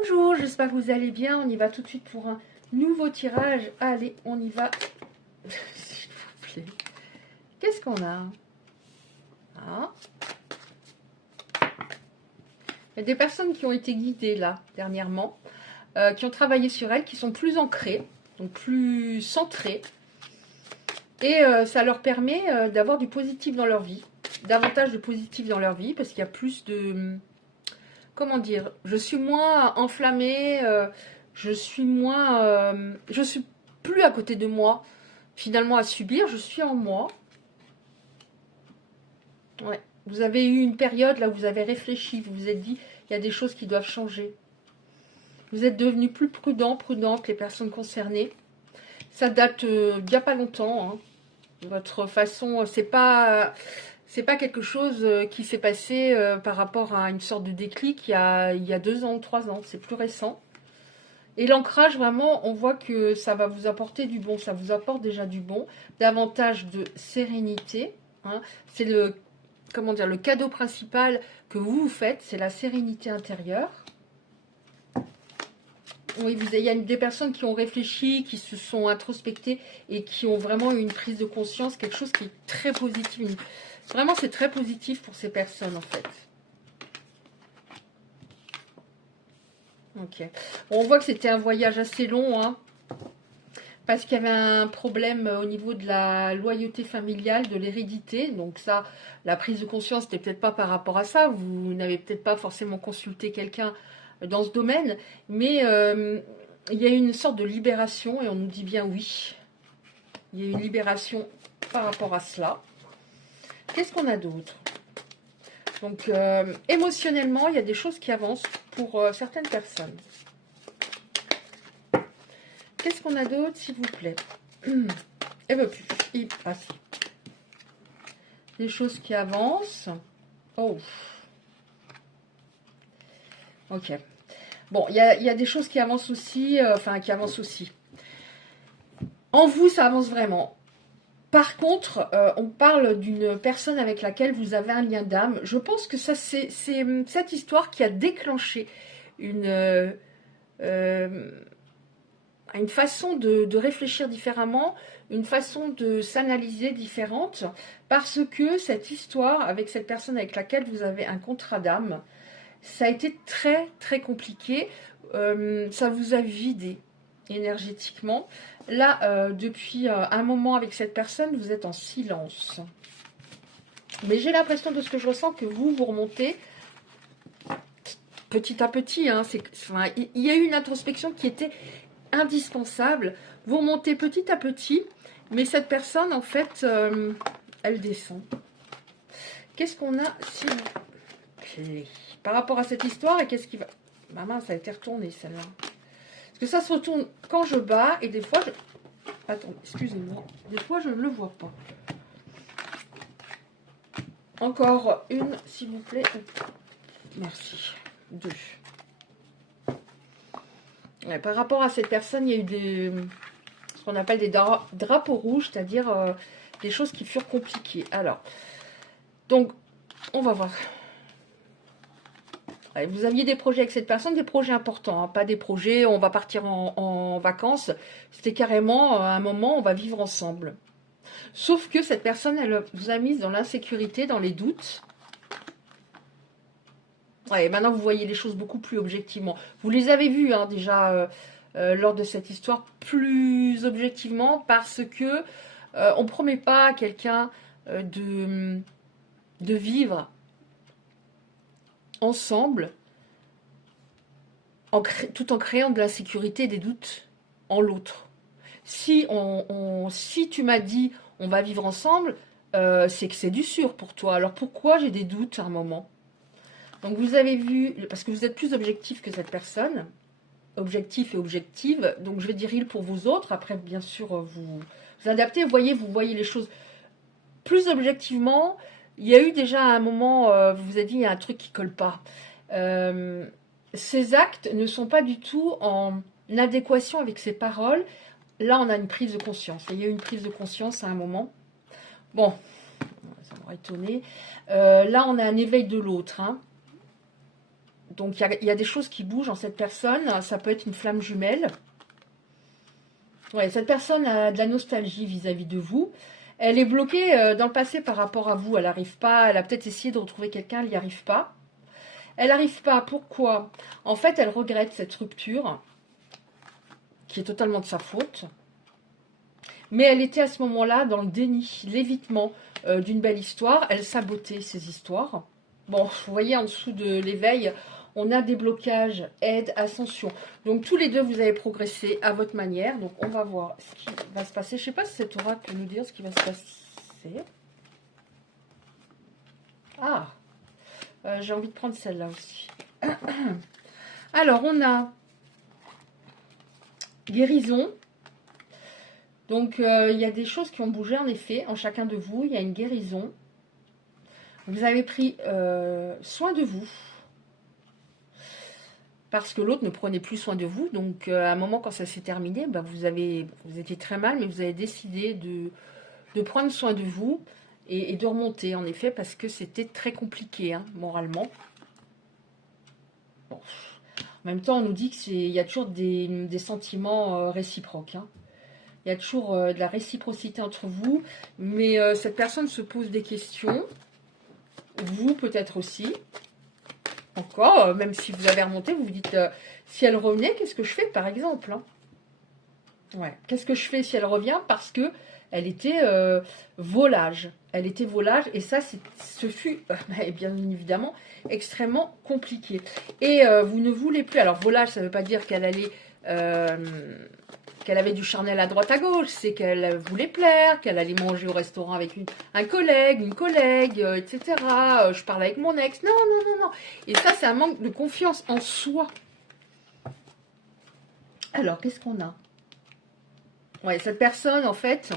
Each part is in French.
Bonjour, j'espère que vous allez bien. On y va tout de suite pour un nouveau tirage. Allez, on y va. S'il vous plaît. Qu'est-ce qu'on a? Ah. Il y a des personnes qui ont été guidées là, dernièrement, qui ont travaillé sur elles, qui sont plus ancrées, donc plus centrées. Et ça leur permet d'avoir du positif dans leur vie. Davantage de positif dans leur vie, parce qu'il y a plus de... Comment dire? Je suis moins enflammée, je suis moins... je suis plus à côté de moi, finalement, à subir. Je suis en moi. Ouais. Vous avez eu une période là où vous avez réfléchi, vous vous êtes dit, il y a des choses qui doivent changer. Vous êtes devenu plus prudent, prudente, les personnes concernées. Ça date d'il n'y a pas longtemps. Hein. Votre façon, c'est pas quelque chose qui s'est passé par rapport à une sorte de déclic il y a 2 ans ou 3 ans. C'est plus récent. Et l'ancrage, vraiment, on voit que ça va vous apporter du bon. Ça vous apporte déjà du bon. Davantage de sérénité. Hein. C'est le, comment dire, le cadeau principal que vous vous faites. C'est la sérénité intérieure. Oui, il y a des personnes qui ont réfléchi, qui se sont introspectées et qui ont vraiment eu une prise de conscience. Quelque chose qui est très positif. Vraiment, c'est très positif pour ces personnes, en fait. Ok. Bon, on voit que c'était un voyage assez long, hein, parce qu'il y avait un problème au niveau de la loyauté familiale, de l'hérédité. Donc ça, la prise de conscience n'était peut-être pas par rapport à ça. Vous n'avez peut-être pas forcément consulté quelqu'un dans ce domaine, mais il y a eu une sorte de libération, et on nous dit bien oui. Il y a eu une libération par rapport à cela. Qu'est-ce qu'on a d'autre? Donc, émotionnellement, il y a des choses qui avancent pour certaines personnes. Qu'est-ce qu'on a d'autre, s'il vous plaît? Elle veut plus. Ah si. Des choses qui avancent. Oh. Ok. Bon, il y a des choses qui avancent aussi. Qui avancent aussi. En vous, ça avance vraiment. Par contre, on parle d'une personne avec laquelle vous avez un lien d'âme. Je pense que ça, c'est cette histoire qui a déclenché une façon de réfléchir différemment, une façon de s'analyser différente, parce que cette histoire avec cette personne avec laquelle vous avez un contrat d'âme, ça a été très très compliqué. Ça vous a vidé énergétiquement. Là, depuis un moment avec cette personne, vous êtes en silence. Mais j'ai l'impression de ce que je ressens que vous remontez petit à petit. Hein, il y a eu une introspection qui était indispensable. Vous remontez petit à petit, mais cette personne, en fait, elle descend. Qu'est-ce qu'on a, s'il vous plaît, par rapport à cette histoire, et qu'est-ce qui va... Maman, ça a été retourné, celle-là. Parce que ça se retourne quand je bats, et des fois, je... Attends, excusez-moi. Des fois, je ne le vois pas. Encore une, s'il vous plaît. Merci. 2. Ouais, par rapport à cette personne, il y a eu ce qu'on appelle des drapeaux rouges, c'est-à-dire des choses qui furent compliquées. Alors, donc, on va voir. Ouais, vous aviez des projets avec cette personne, des projets importants, hein, pas des projets, on va partir en vacances. C'était carrément, à un moment, on va vivre ensemble. Sauf que cette personne, elle vous a mise dans l'insécurité, dans les doutes. Ouais, maintenant, vous voyez les choses beaucoup plus objectivement. Vous les avez vues, hein, déjà, lors de cette histoire, plus objectivement, parce que on ne promet pas à quelqu'un de vivre ensemble tout en créant de l'insécurité et des doutes en l'autre. Si tu m'as dit on va vivre ensemble, c'est que c'est du sûr pour toi. Alors pourquoi j'ai des doutes à un moment? Donc vous avez vu, parce que vous êtes plus objectif que cette personne, objectif et objective, donc je vais dire il pour vous autres, après bien sûr vous adaptez, vous voyez les choses plus objectivement. Il y a eu déjà un moment, vous vous avez dit il y a un truc qui colle pas. Ces actes ne sont pas du tout en adéquation avec ces paroles. Là on a une prise de conscience, il y a eu une prise de conscience à un moment. Bon, ça m'aurait étonné. Là on a un éveil de l'autre, hein. Donc, il y a des choses qui bougent en cette personne. Ça peut être une flamme jumelle. Ouais, cette personne a de la nostalgie vis-à-vis de vous. Elle est bloquée dans le passé par rapport à vous. Elle n'arrive pas. Elle a peut-être essayé de retrouver quelqu'un. Elle n'y arrive pas. Elle n'arrive pas. Pourquoi? En fait, elle regrette cette rupture qui est totalement de sa faute. Mais elle était à ce moment-là dans le déni, l'évitement d'une belle histoire. Elle sabotait ces histoires. Bon, vous voyez, en dessous de l'éveil, on a des blocages, aide, ascension. Donc, tous les deux, vous avez progressé à votre manière. Donc, on va voir ce qui va se passer. Je ne sais pas si cet oracle peut nous dire ce qui va se passer. Ah, j'ai envie de prendre celle-là aussi. Alors, on a guérison. Donc, il y a des choses qui ont bougé, en effet, en chacun de vous. Il y a une guérison. Vous avez pris soin de vous. Parce que l'autre ne prenait plus soin de vous. Donc, à un moment, quand ça s'est terminé, bah, vous étiez très mal, mais vous avez décidé de prendre soin de vous et de remonter, en effet, parce que c'était très compliqué, hein, moralement. Bon. En même temps, on nous dit qu'il y a toujours des sentiments réciproques. Hein. Il y a toujours de la réciprocité entre vous, mais cette personne se pose des questions. Vous, peut-être aussi. Encore, même si vous avez remonté, vous vous dites, si elle revenait, qu'est-ce que je fais, par exemple, hein? Ouais. Qu'est-ce que je fais si elle revient? Parce que elle était volage. Elle était volage, et ça, ce fut, bien évidemment, extrêmement compliqué. Et vous ne voulez plus. Alors, volage, ça ne veut pas dire qu'elle allait... qu'elle avait du charnel à droite à gauche, c'est qu'elle voulait plaire, qu'elle allait manger au restaurant avec un collègue, une collègue, etc. Je parle avec mon ex. Non, non, non, non. Et ça, c'est un manque de confiance en soi. Alors, qu'est-ce qu'on a? Ouais, cette personne, en fait,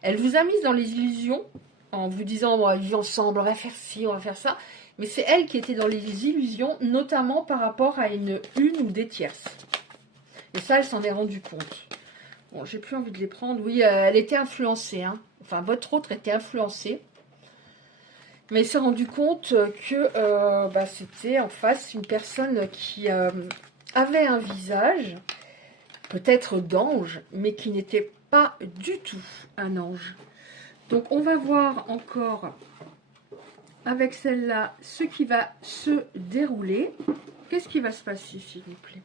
elle vous a mise dans les illusions en vous disant, on va vivre ensemble, on va faire ci, on va faire ça. Mais c'est elle qui était dans les illusions, notamment par rapport à une ou des tierces. Et ça, elle s'en est rendue compte. Bon, j'ai plus envie de les prendre. Oui, elle était influencée. Hein. Enfin, votre autre était influencée. Mais elle s'est rendue compte que c'était en face une personne qui avait un visage, peut-être d'ange, mais qui n'était pas du tout un ange. Donc, on va voir encore avec celle-là ce qui va se dérouler. Qu'est-ce qui va se passer, s'il vous plaît,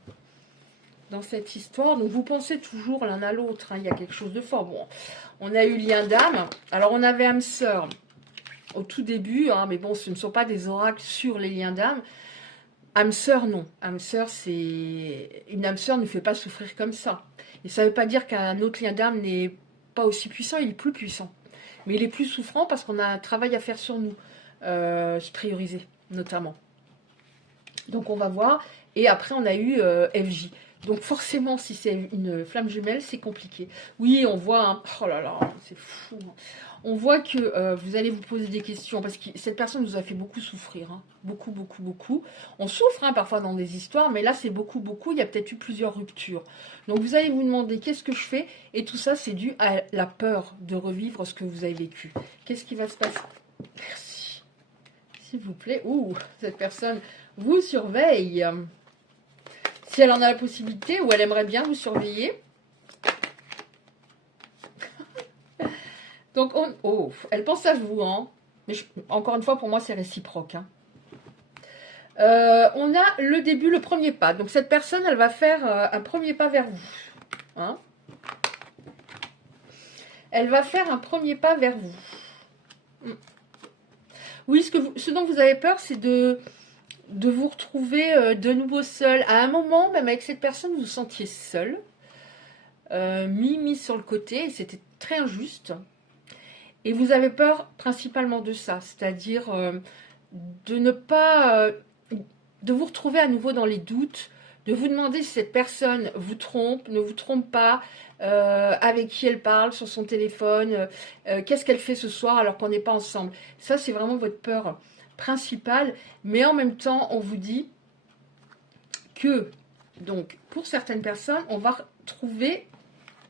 dans cette histoire? Donc, vous pensez toujours l'un à l'autre. Hein, il y a quelque chose de fort. Bon, on a eu lien d'âme. Alors, on avait âme sœur au tout début, hein, mais bon, ce ne sont pas des oracles sur les liens d'âme. Âme sœur, non. Âme sœur, c'est... Une âme sœur ne fait pas souffrir comme ça. Et ça ne veut pas dire qu'un autre lien d'âme n'est pas aussi puissant, il est plus puissant. Mais il est plus souffrant parce qu'on a un travail à faire sur nous. Se prioriser, notamment. Donc, on va voir. Et après, on a eu FJ. Donc, forcément, si c'est une flamme jumelle, c'est compliqué. Oui, on voit... Hein, oh là là, c'est fou. On voit que vous allez vous poser des questions, parce que cette personne vous a fait beaucoup souffrir. Hein. Beaucoup, beaucoup, beaucoup. On souffre hein, parfois dans des histoires, mais là, c'est beaucoup, beaucoup. Il y a peut-être eu plusieurs ruptures. Donc, vous allez vous demander, qu'est-ce que je fais? Et tout ça, c'est dû à la peur de revivre ce que vous avez vécu. Qu'est-ce qui va se passer? Merci. S'il vous plaît. Ouh, cette personne vous surveille. Si elle en a la possibilité, ou elle aimerait bien vous surveiller. Donc, elle pense à vous, hein. Mais encore une fois, pour moi, c'est réciproque. Hein. On a le début, le premier pas. Donc, cette personne, elle va faire un premier pas vers vous. Hein. Elle va faire un premier pas vers vous. Oui, ce dont vous avez peur, c'est de vous retrouver de nouveau seul. À un moment, même avec cette personne, vous vous sentiez seul. Mis sur le côté, et c'était très injuste. Et vous avez peur principalement de ça, c'est-à-dire de ne pas, de vous retrouver à nouveau dans les doutes, de vous demander si cette personne vous trompe, ne vous trompe pas, avec qui elle parle sur son téléphone, qu'est-ce qu'elle fait ce soir alors qu'on n'est pas ensemble. Ça, c'est vraiment votre peur principale, mais en même temps, on vous dit que, donc, pour certaines personnes, on va trouver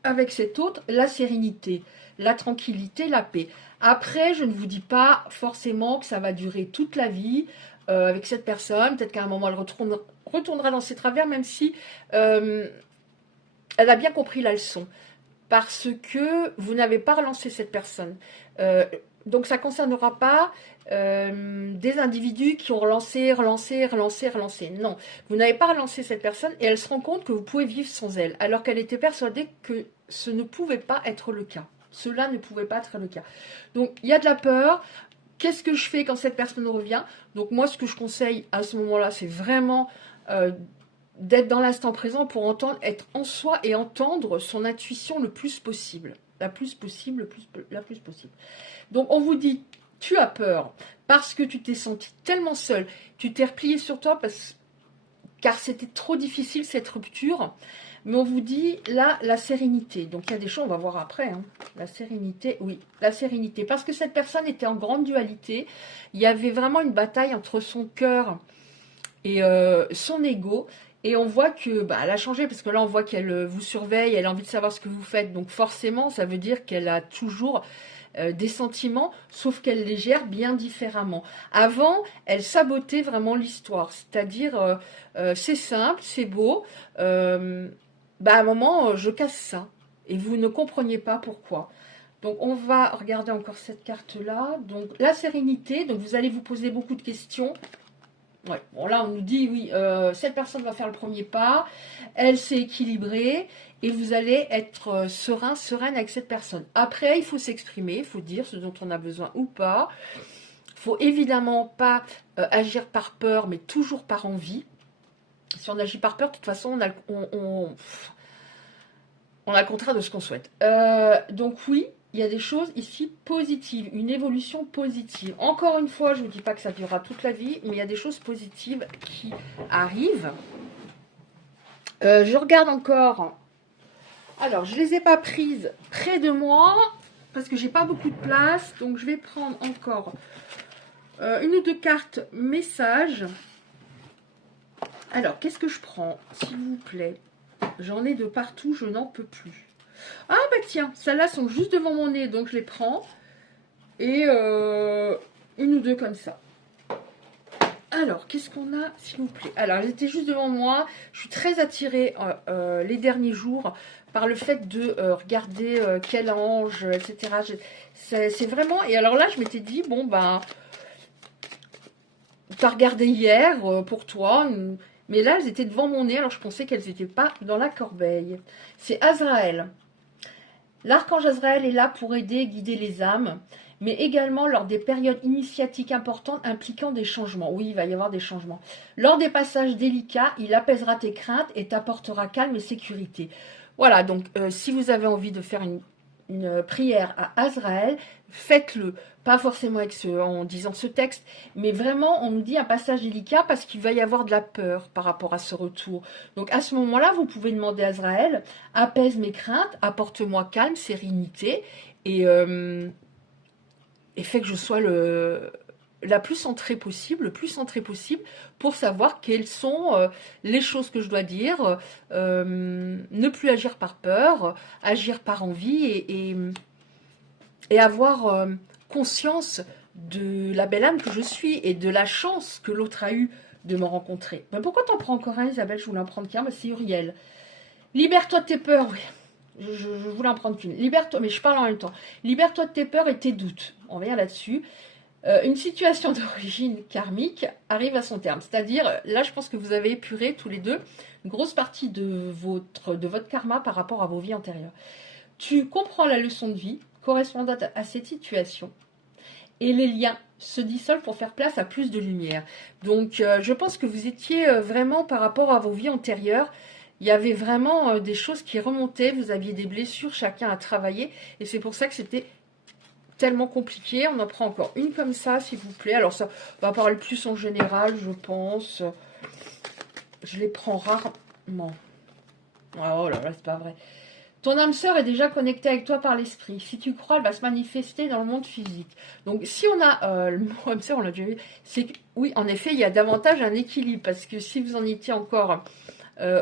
avec cet autre la sérénité, la tranquillité, la paix. Après, je ne vous dis pas forcément que ça va durer toute la vie. avec cette personne. Peut-être qu'à un moment, elle retournera dans ses travers, même si elle a bien compris la leçon. Parce que vous n'avez pas relancé cette personne. Donc ça ne concernera pas des individus qui ont relancé. Non, vous n'avez pas relancé cette personne et elle se rend compte que vous pouvez vivre sans elle, alors qu'elle était persuadée que ce ne pouvait pas être le cas. Cela ne pouvait pas être le cas. Donc il y a de la peur. Qu'est-ce que je fais quand cette personne revient? Donc moi, ce que je conseille à ce moment-là, c'est vraiment d'être dans l'instant présent pour entendre, être en soi et entendre son intuition le plus possible. La plus possible. Donc on vous dit, tu as peur parce que tu t'es senti tellement seul, tu t'es replié sur toi car c'était trop difficile cette rupture. Mais on vous dit là, la sérénité. Donc il y a des choses, on va voir après. Hein. La sérénité, oui, la sérénité. Parce que cette personne était en grande dualité. Il y avait vraiment une bataille entre son cœur et son ego. Et on voit que elle a changé, parce que là on voit qu'elle vous surveille, elle a envie de savoir ce que vous faites. Donc forcément, ça veut dire qu'elle a toujours des sentiments, sauf qu'elle les gère bien différemment. Avant, elle sabotait vraiment l'histoire. C'est-à-dire, c'est simple, c'est beau. À un moment, je casse ça. Et vous ne compreniez pas pourquoi. Donc on va regarder encore cette carte-là. Donc la sérénité, donc vous allez vous poser beaucoup de questions. Ouais. Bon, là, on nous dit, oui, cette personne va faire le premier pas, elle s'est équilibrée, et vous allez être sereine avec cette personne. Après, il faut s'exprimer, il faut dire ce dont on a besoin ou pas. Il faut évidemment pas agir par peur, mais toujours par envie. Si on agit par peur, de toute façon, on a le contraire de ce qu'on souhaite. Donc oui, il y a des choses ici positives, une évolution positive. Encore une fois, je ne vous dis pas que ça durera toute la vie, mais il y a des choses positives qui arrivent. Je regarde encore. Alors, je ne les ai pas prises près de moi, parce que j'ai pas beaucoup de place. Donc, je vais prendre encore une ou deux cartes messages. Alors, qu'est-ce que je prends, s'il vous plaît? J'en ai de partout, je n'en peux plus. Ah bah tiens, celles-là sont juste devant mon nez, donc je les prends. Et une ou deux comme ça. Alors, qu'est-ce qu'on a, s'il vous plaît? Alors, elles étaient juste devant moi. Je suis très attirée les derniers jours par le fait de regarder quel ange, etc. C'est vraiment... Et alors là, je m'étais dit, bon, ben... Tu as regardé hier pour toi... Mais là, elles étaient devant mon nez, alors je pensais qu'elles n'étaient pas dans la corbeille. C'est Azraël. L'archange Azraël est là pour aider et guider les âmes, mais également lors des périodes initiatiques importantes impliquant des changements. Oui, il va y avoir des changements. Lors des passages délicats, il apaisera tes craintes et t'apportera calme et sécurité. Voilà, donc si vous avez envie de faire une prière à Azraël, faites-le. Pas forcément en disant ce texte, mais vraiment, on nous dit un passage délicat parce qu'il va y avoir de la peur par rapport à ce retour. Donc à ce moment-là, vous pouvez demander à Azraël, apaise mes craintes, apporte-moi calme, sérénité, et fait que je sois la plus centrée possible, le plus centrée possible, pour savoir quelles sont les choses que je dois dire, ne plus agir par peur, agir par envie, et avoir conscience de la belle âme que je suis et de la chance que l'autre a eue de me rencontrer. Ben pourquoi t'en prends encore un, Isabelle? Je voulais en prendre qu'un, mais c'est Uriel. Libère-toi de tes peurs, oui. Je voulais en prendre qu'une. Libère-toi, mais je parle en même temps. Libère-toi de tes peurs et tes doutes. On revient là-dessus. Une situation d'origine karmique arrive à son terme. C'est-à-dire, là, je pense que vous avez épuré tous les deux une grosse partie de votre karma par rapport à vos vies antérieures. Tu comprends la leçon de vie correspondant à cette situation et les liens se dissolvent pour faire place à plus de lumière. Donc, je pense que vous étiez vraiment par rapport à vos vies antérieures, il y avait vraiment des choses qui remontaient, vous aviez des blessures, chacun a travaillé, et c'est pour ça que c'était tellement compliqué. On en prend encore une comme ça, s'il vous plaît. Alors, ça va parler plus en général, je pense. Je les prends rarement. Oh là là, c'est pas vrai. Ton âme sœur est déjà connectée avec toi par l'esprit. Si tu crois, elle va se manifester dans le monde physique. Donc, si on a le mot âme sœur, on l'a déjà vu, c'est que, oui, en effet, il y a davantage un équilibre. Parce que si vous en étiez encore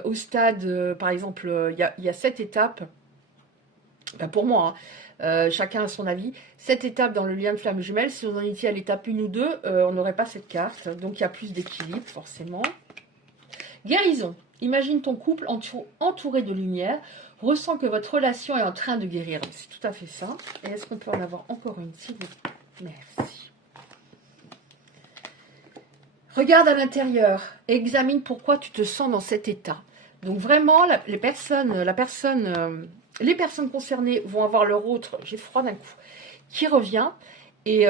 au stade, par exemple, il y a 7 étapes. Enfin, pour moi, hein. Chacun a son avis. Cette étape dans le lien de flamme jumelle, si on en était à l'étape 1 ou 2, on n'aurait pas cette carte. Donc, il y a plus d'équilibre, forcément. Guérison. Imagine ton couple entouré de lumière. Ressens que votre relation est en train de guérir. C'est tout à fait ça. Et est-ce qu'on peut en avoir encore une, s'il vous plaît? Merci. Regarde à l'intérieur. Examine pourquoi tu te sens dans cet état. Donc vraiment, les personnes concernées vont avoir leur autre, j'ai froid d'un coup, qui revient et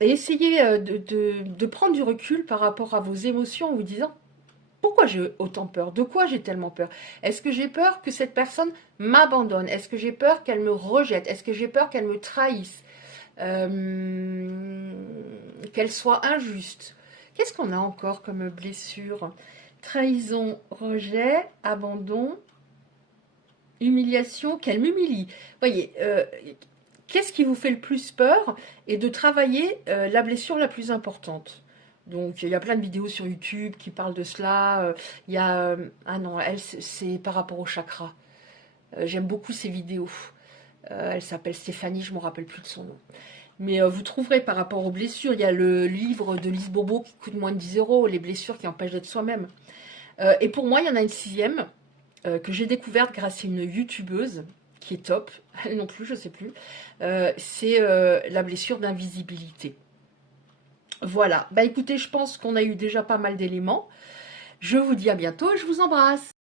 essayer de prendre du recul par rapport à vos émotions en vous disant pourquoi j'ai autant peur, de quoi j'ai tellement peur. Est-ce que j'ai peur que cette personne m'abandonne? Est-ce que j'ai peur qu'elle me rejette? Est-ce que j'ai peur qu'elle me trahisse? Qu'elle soit injuste? Qu'est-ce qu'on a encore comme blessure? Trahison, rejet, abandon, humiliation, qu'elle m'humilie. Voyez, qu'est-ce qui vous fait le plus peur? Et de travailler la blessure la plus importante. Donc, il y a plein de vidéos sur YouTube qui parlent de cela. Il y a... ah non, elle, c'est par rapport au chakra. J'aime beaucoup ces vidéos. Elle s'appelle Stéphanie, je ne me rappelle plus de son nom. Mais vous trouverez par rapport aux blessures, il y a le livre de Lise Bourbeau qui coûte moins de 10 €, les blessures qui empêchent d'être soi-même. Et pour moi, il y en a une 6e que j'ai découverte grâce à une youtubeuse qui est top, elle non plus, je ne sais plus. C'est la blessure d'invisibilité. Voilà, bah écoutez, je pense qu'on a eu déjà pas mal d'éléments. Je vous dis à bientôt et je vous embrasse.